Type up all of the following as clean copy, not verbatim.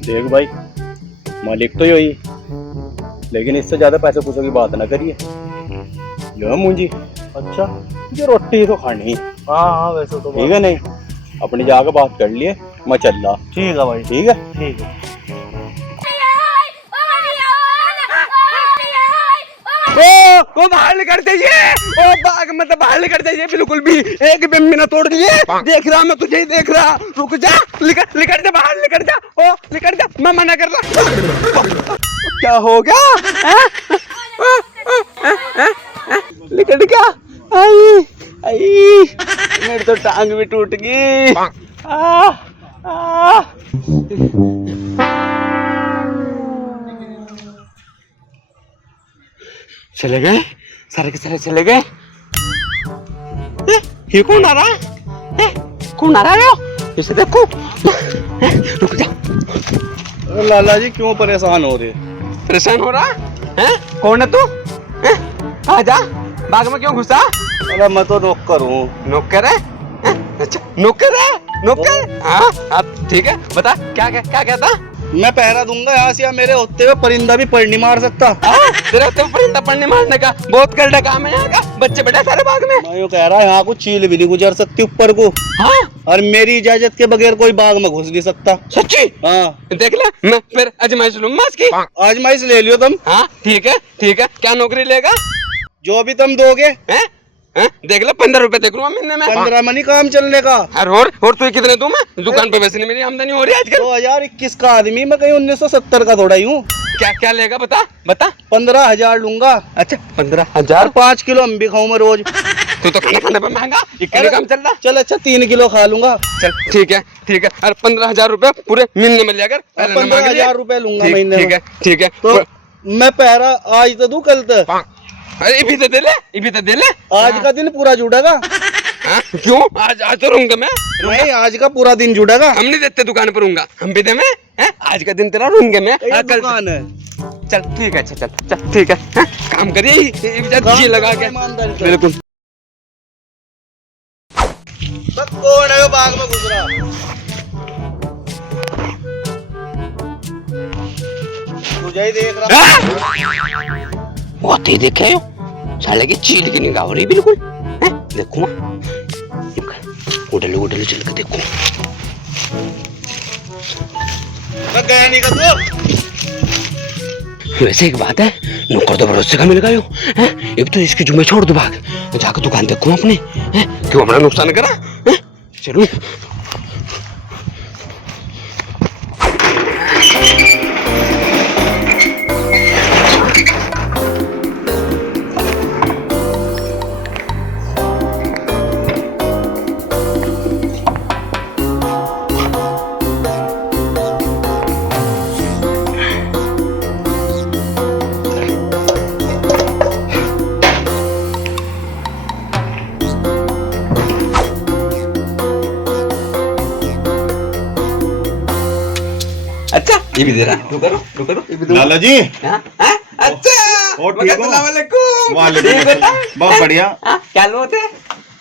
देख भाई, मालिक तो यही, लेकिन इससे ज्यादा पैसे पूछो की बात ना करिए। लो मुंजी, अच्छा ये रोटी तो खानी। हाँ वैसे तो ठीक है, नहीं अपनी जाकर बात कर लिए, मैं चल रहा। ठीक है भाई, ठीक है। ठीक है। ओ बाहर निकल जाइए, ओ बाग मतलब बाहर निकल जाइए, बिल्कुल भी एक भी ना तोड़ दिए। देख रहा मैं तुझे ही देख रहा, रुक जा, निकल जा बाहर, निकल जा, ओ निकल जा, मैं मना कर रहा। क्या हो गया? निकल गया, आई आई मेरी तो टांग भी टूट गई। चले गए सारे के सारे, चले गए। ये कौन आ रहा है? कौन आ रहा है? इसे देखो। रुक जा। लाला जी क्यों परेशान हो रहे? परेशान हो रहा है? कौन है तू? आ जा, बाग में क्यों घुसा? अरे मैं तो नौकर हूँ। नौकर है? अच्छा नौकर है, नौकर। हाँ ठीक है, बता क्या क्या क्या कहता? मैं पहरा दूंगा यहाँ से, या मेरे होते हुए परिंदा भी पढ़ नहीं मार सकता। तेरे होते हुए परिंदा पढ़ नहीं मारने का बहुत करने काम है यहाँ का। बच्चे बैठे सारे बाग में। मैं यूँ कह रहा यहाँ को चील भी नहीं गुजर सकती ऊपर को। हाँ और मेरी इजाजत के बगैर कोई बाग में घुस नहीं सकता। सच्ची? हाँ देख ले, मैं फिर आजमाइश लूंगा इसकी। आजमाइश ले लियो तुम। हाँ ठीक है, ठीक है। क्या नौकरी लेगा? जो भी तुम दोगे। हैं? देख ले 15 रुपए देख लूंगा महीने में। 15 मनी काम चलने का। और तू कितने दूं मैं? दुकान पे वैसे नहीं मेरी आमदनी हो रही है आजकल। 2021 का आदमी, मैं कहीं 1970 का थोड़ा ही हूँ। क्या क्या लेगा बता बता। 15,000 लूंगा। अच्छा 15,000। 5 किलो हम भी खाऊं मैं रोज। तू तो खाने खाने पे महंगा, इक्के काम चल रहा। चल अच्छा 3 किलो खा लूंगा। चल ठीक है, ठीक है। अरे 15,000 रुपए पूरे महीने में लिया कर। 15,000 रुपए लूंगा महीने में। ठीक है, ठीक है। तो मैं पहरा आज तो दूं, कल तक। अरे ये भी तो दे ले, ये भी तो दे ले। आज का दिन पूरा जुड़ेगा। क्यों? आज तो रहूंगा मैं। नहीं, आज का पूरा दिन जुड़ेगा। हम नहीं देते दुकान पर रहूंगा, हम भी दे मैं। आज का दिन तेरा रहूंगा मैं। कल दुकान है। चल ठीक है, अच्छा चल ठीक है। काम करिए जी लगा के। बिल्कुल। कौन है वो बाग में घुस रहा? तुझे ही देख रहा। बहुत ही देखे हो, साले की चील की निगाह हो रही बिल्कुल। देखो उठले उठले चल के देखो। गया नहीं का तू। वैसे एक बात है, नौकर तो भरोसे का मिल गयो है। एक तो इसकी जुम्मे छोड़ दो, भाग जाकर दुकान देखो अपने। क्यों अपना नुकसान करा? चलो अच्छा ये भी दे रहा। रुको ये भी दो। लाला जी। अच्छा और ठीक हो? वालेकुम। बहुत बढ़िया। क्या लो होते?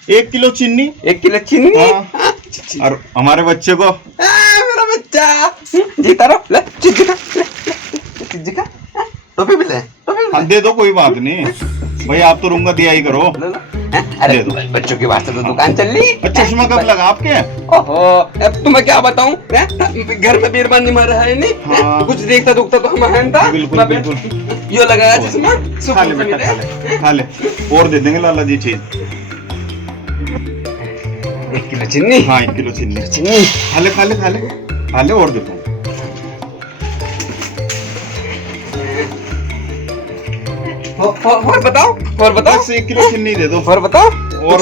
1 किलो चीनी। 1 किलो चीनी। और हमारे बच्चे को मेरा बच्चा जीता रहो। ले चिज्जी का टोपी भी ले। दे दो, कोई बात नहीं भाई, आप तो रूंगा दिया ही करो। अरे बच्चों की वास्ते तो दुकान चल रही। चश्मा कब लगा आपके? ओहो अब तुम्हें क्या बताऊं, घर में बीरबान नहीं मर रहा है नहीं। हाँ। कुछ देखता दुखता तो हम है था। बिल्कुल बिल्कुल। यो लगाया चश्मा। खा ले बेटा, खा ले। और दे देंगे लाला जी चीज। 1 किलो चीनी। हाँ 1 किलो चीनी। खा ले खा ले खा ले खा ले, और देता हूँ। और बताओ, और बताओ। बस 1 किलो चीनी दे दो। और बताओ। और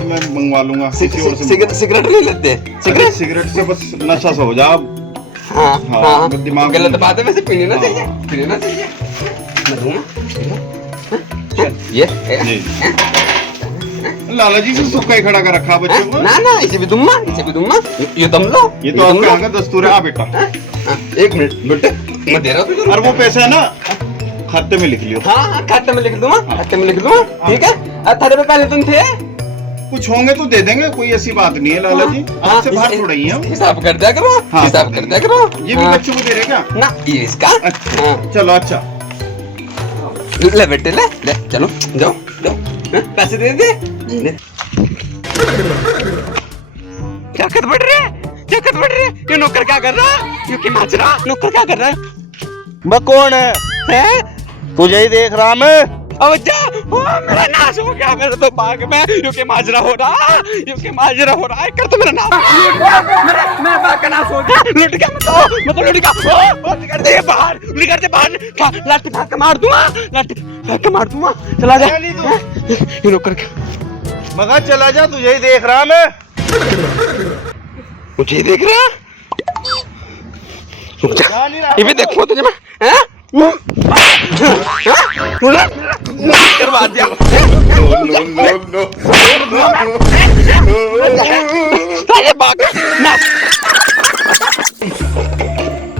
मैं मंगवा लूंगा किसी और से। सिगरेट नहीं लेते? सिगरेट से बस नशा सा हो जा। हाँ दिमाग गलत बात है, वैसे पीने ना चाहिए, पीने ना चाहिए। मैं दूंगा ये। लाला जी से सुक्का ही खड़ा कर रखा बच्चों को। ना इसे भी दूंगा, इसे भी दूंगा। ये तुम लो। ये तो आपके यहाँ का दस्तूर है। हाँ बेटा 1 मिनट बेटे, मैं दे रहा हूँ तुझे। और वो पैसा है ना, खाते में लिख लियो। हाँ खाते में लिख दूंगा, खाते में लिख दूंगा। ठीक है। थारे पे पहले तुम थे? कुछ होंगे तो दे देंगे, कोई ऐसी बात नहीं है लाला जी, आपसे बाहर थोड़ा ही है। हिसाब कर दिया करो, हाँ, हिसाब कर दिया करो। ये भी बच्चों को दे रहे क्या? ना ये इसका। अच्छा चलो अच्छा। ले बेटे ले ले, चलो जाओ जाओ, पैसे दे दे। क्या कर बढ़ रहे, क्या कर बढ़ रहे? ये नौकर क्या कर रहा है? ये की माजरा नौकर क्या कर रहा है? मैं कौन है? हैं? तुझे ही देख रहा मैं। अब जा, ओ, मेरा नाश हो गया, मेरे तो बाग में यूके माजरा हो रहा, यूके माजरा हो रहा है। कर तो मेरा नाश, मेरा बाग का नाश हो गया। लुट गया मतलब लुट गया। निकल दे बाहर, निकल दे बाहर। लाठी फेंक के मार दूंगा, लाठी फेंक के मार दूंगा। चला जा। ये नौकर क्या? मगर चला जा, तुझे ही देख रहा मैं। मुझे देख रहा? रुक जा, जा नहीं रहा। ये भी देखो तुझे मैं, हैं? करवा दिया।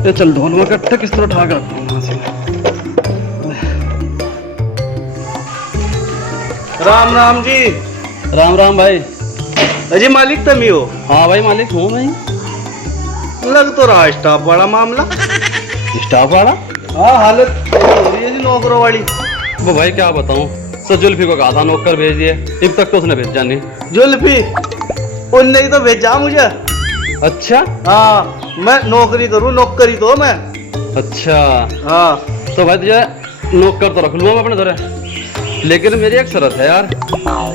ये चल ढोल में कट्टे किस तरह उठा कर रखता हूँ वहाँ से। राम राम जी। राम राम भाई। अजी मालिक तुम ही हो? हाँ भाई मालिक हूँ भाई। लग तो रहा स्टाफ वाला मामला। स्टाफ वाला? हाँ, हालत हो रही है जी नौकरों वाली। वो भाई क्या बताऊँ, सर जुल्फी को कहा था नौकर भेज दिए, अब तक तो उसने भेजा नहीं। जुल्फी उनने ही तो भेजा मुझे। अच्छा हाँ, मैं नौकरी करूँ, नौकरी तो मैं। अच्छा हाँ तो भाई तुझे नौकर तो रख लूँगा मैं अपने धरे, लेकिन मेरी एक शर्त है यार।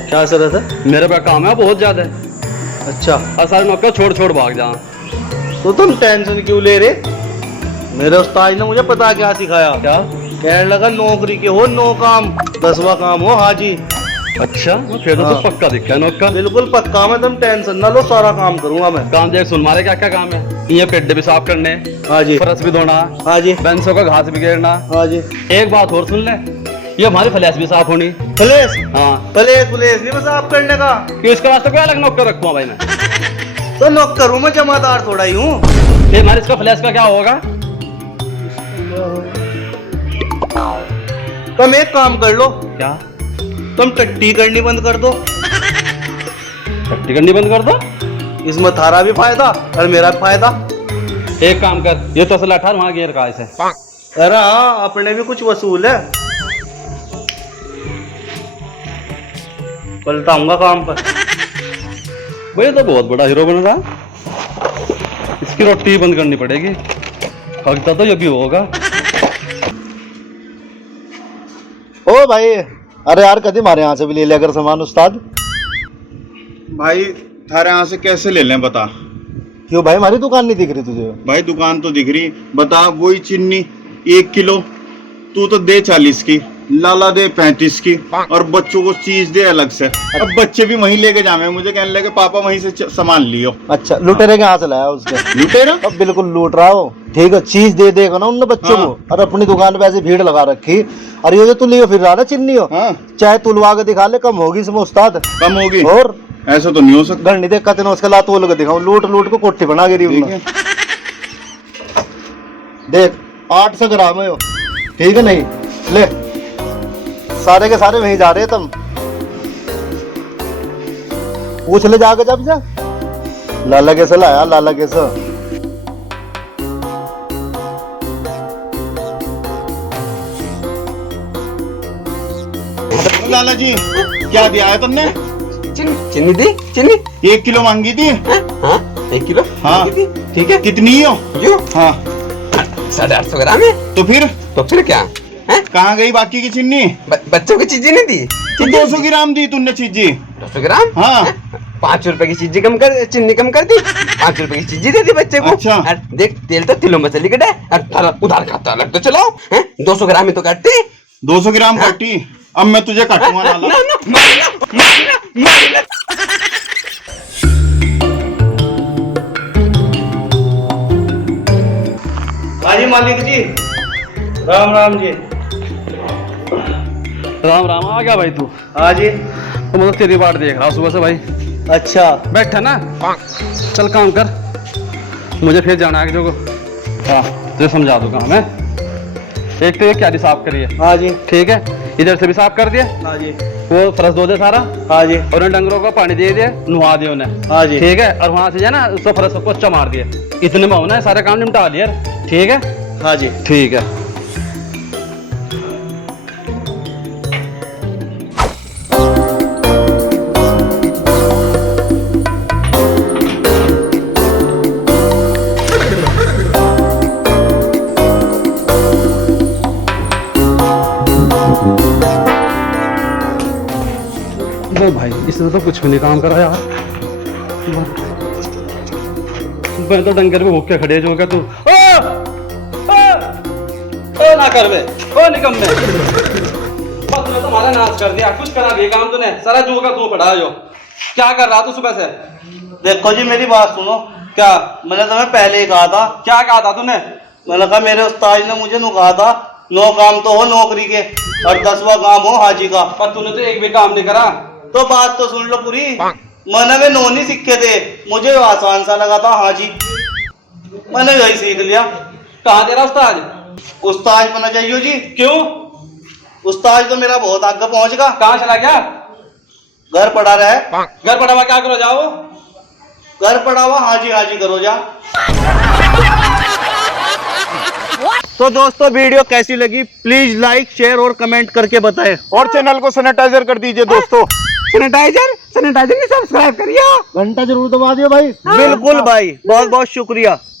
क्या शर्त है? मेरे पे काम है बहुत ज्यादा, अच्छा और सारे नौकर छोड़ छोड़ भाग जा। तो तुम टेंशन क्यों ले रहे? मेरे उस्ताद ने मुझे पता क्या सिखाया। क्या? कहने लगा नौकरी के हो नो काम, 10वां काम हो हाजी। अच्छा फिर तो हाँ। तू पक्का दिखा है नौकर। बिल्कुल पक्का, मैं तुम टेंशन ना लो, सारा काम करूंगा मैं। काम देख सुन, मारे क्या क्या काम है? ये पेड्डे भी साफ करने, हाँ जी फरस भी धोना, हाँ जी बैंसों का घास भी घेरना। हाँ जी। एक बात और सुन ले, ये हमारी फ्लैश भी साफ होनी। फ्लेस? हाँ फ्लेस नहीं बस साफ करने का। क्यों, इसके वास्ते कोई अलग नौकर रखूंगा भाई मैं? तो नौकर हूँ मैं, जमादार थोड़ा ही हूँ। ये हमारे इसका फ्लैश का क्या होगा? तुम एक काम कर लो, क्या? तुम टट्टी करनी बंद कर दो। टट्टी करनी बंद कर दो? इसमें थारा भी फायदा और मेरा भी फायदा। एक काम कर, ये तो असल अठार वहां गेर का ऐसे। अरे हाँ, अपने भी कुछ वसूल है। पलटाऊंगा काम पर। भाई तो बहुत बड़ा हीरो बन रहा, इसकी रोटी बंद करनी पड़ेगी। लगता तो ये भी होगा। ओ भाई, अरे यार कभी हमारे यहाँ से भी ले लिया अगर सामान उस्ताद। भाई थारे यहाँ से कैसे ले लें बता? क्यों भाई, हमारी दुकान नहीं दिख रही तुझे? भाई दुकान तो दिख रही, बता वही चीनी 1 किलो, तू तो दे 40 की, लाला दे 35 की, और बच्चों को चीज दे अलग से। अब बच्चे भी वहीं लेके जावे, मुझे कहने लगे पापा वहीं से सामान लियो। अच्छा, लुटेरे के यहाँ से लाया उसके? लुटेरा? अब बिल्कुल लूट रहा हो। ठीक है, चीज दे देगा ना उन बच्चों हाँ। को, और अपनी दुकान पे ऐसे भीड़ लगा रखी। और ये जो तू लियो फिर रहा ना चिन्नी हो, हाँ चाहे तुलवा के दिखा ले, कम होगी इसमें उस्ताद। कम होगी? और ऐसा तो नहीं हो सकता। घर नहीं देखा तेने उसके लात बोल के दिखाऊं, लूट लूट को कोठी बना गिरी ठीक उन्होंने। है। देख 800 ग्राम है वो, ठीक है नहीं? ले, सारे के सारे वहीं जा रहे हैं तुम। पूछ ले जाके जब जा, लाला कैसे लाया, लाला कैसे। लाला जी क्या दिया है तुमने? चीनी दी, चीनी 1 किलो मांगी थी। हाँ 1 किलो। हाँ। ठीक है। कितनी हो? क्यों? हाँ 850 ग्राम है। तो फिर क्या है? कहाँ गई बाकी की चीनी? बच्चों की चीजें नहीं दी? तो 200 ग्राम दी तुमने चीजी। 200 ग्राम? हाँ 5 रुपए की चीजें कम कर, चीनी कम कर दी, 5 रुपए की चीजें दे दी बच्चे को। अच्छा। और देख तेल तो तिलों में से लिकट है, और थारा उधार खाता अलग तो चलाओ। 200 ग्राम ही तो काटते। 200 ग्राम काटी, अब मैं तुझे काटूंगा लाला। हाँ जी मालिक जी, राम राम जी। राम राम, आ गया भाई तू? हाँ जी। तो मतलब तेरी बात देख रहा हूँ सुबह से भाई। अच्छा बैठा ना, चल काम कर, मुझे फिर जाना है जो। हाँ तुझे समझा दूंगा मैं। एक तो ये क्यारी साफ करिए। हाँ जी ठीक है, इधर से भी साफ कर दिया, हाँ जी वो फरस धो दे सारा। हाँ जी। और उन डंगरों को पानी दे दे, नुहा दे उन्हें। हाँ जी। ठीक है, और वहां से जाना उसको फरस को पोछा मार दिया। इतने में होना है, सारा काम निपटा लिया। ठीक है। हाँ जी। ठीक है। भाई इसने तो कुछ भी नहीं काम करा यार। मैं तो डंगर पे भूख के खड़े जो क्या तू ओ ना कर बे, ओ निकम में बस तूने तुम्हारा नाश कर दिया। कुछ करा भी काम तूने, सारा जो का तू पड़ा जो। क्या कर रहा तू सुबह से? देखो जी मेरी बात सुनो। क्या? मैंने तुम्हें पहले ही कहा था। क्या कहा था तूने? मैंने कहा मेरे उस्ताद ने मुझे कहा था 9 काम तो हो नौकरी के और 10वां काम हो हाजी का। पर तूने तो एक भी काम नहीं करा। तो बात तो सुन लो पूरी। मैंने वे 9 नहीं सीखे थे, मुझे आसान सा लगा था हाजी, मैंने यही सीख लिया। कहाँ तेरा उस्ताद? उस्ताद बना चाहिए जी। क्यों? उस्ताद तो मेरा बहुत आगे पहुंचेगा। कहाँ चला गया? घर पड़ा रहे। घर पड़ा हुआ क्या करो जाओ? घर पड़ा हुआ हाजी हाजी करो जा। तो दोस्तों वीडियो कैसी लगी प्लीज लाइक शेयर और कमेंट करके बताएं। और चैनल को सैनिटाइजर कर दीजिए दोस्तों। सैनिटाइजर की सब्सक्राइब करिए। घंटा जरूर दबा दियो भाई। बिल्कुल भाई, बहुत बहुत शुक्रिया।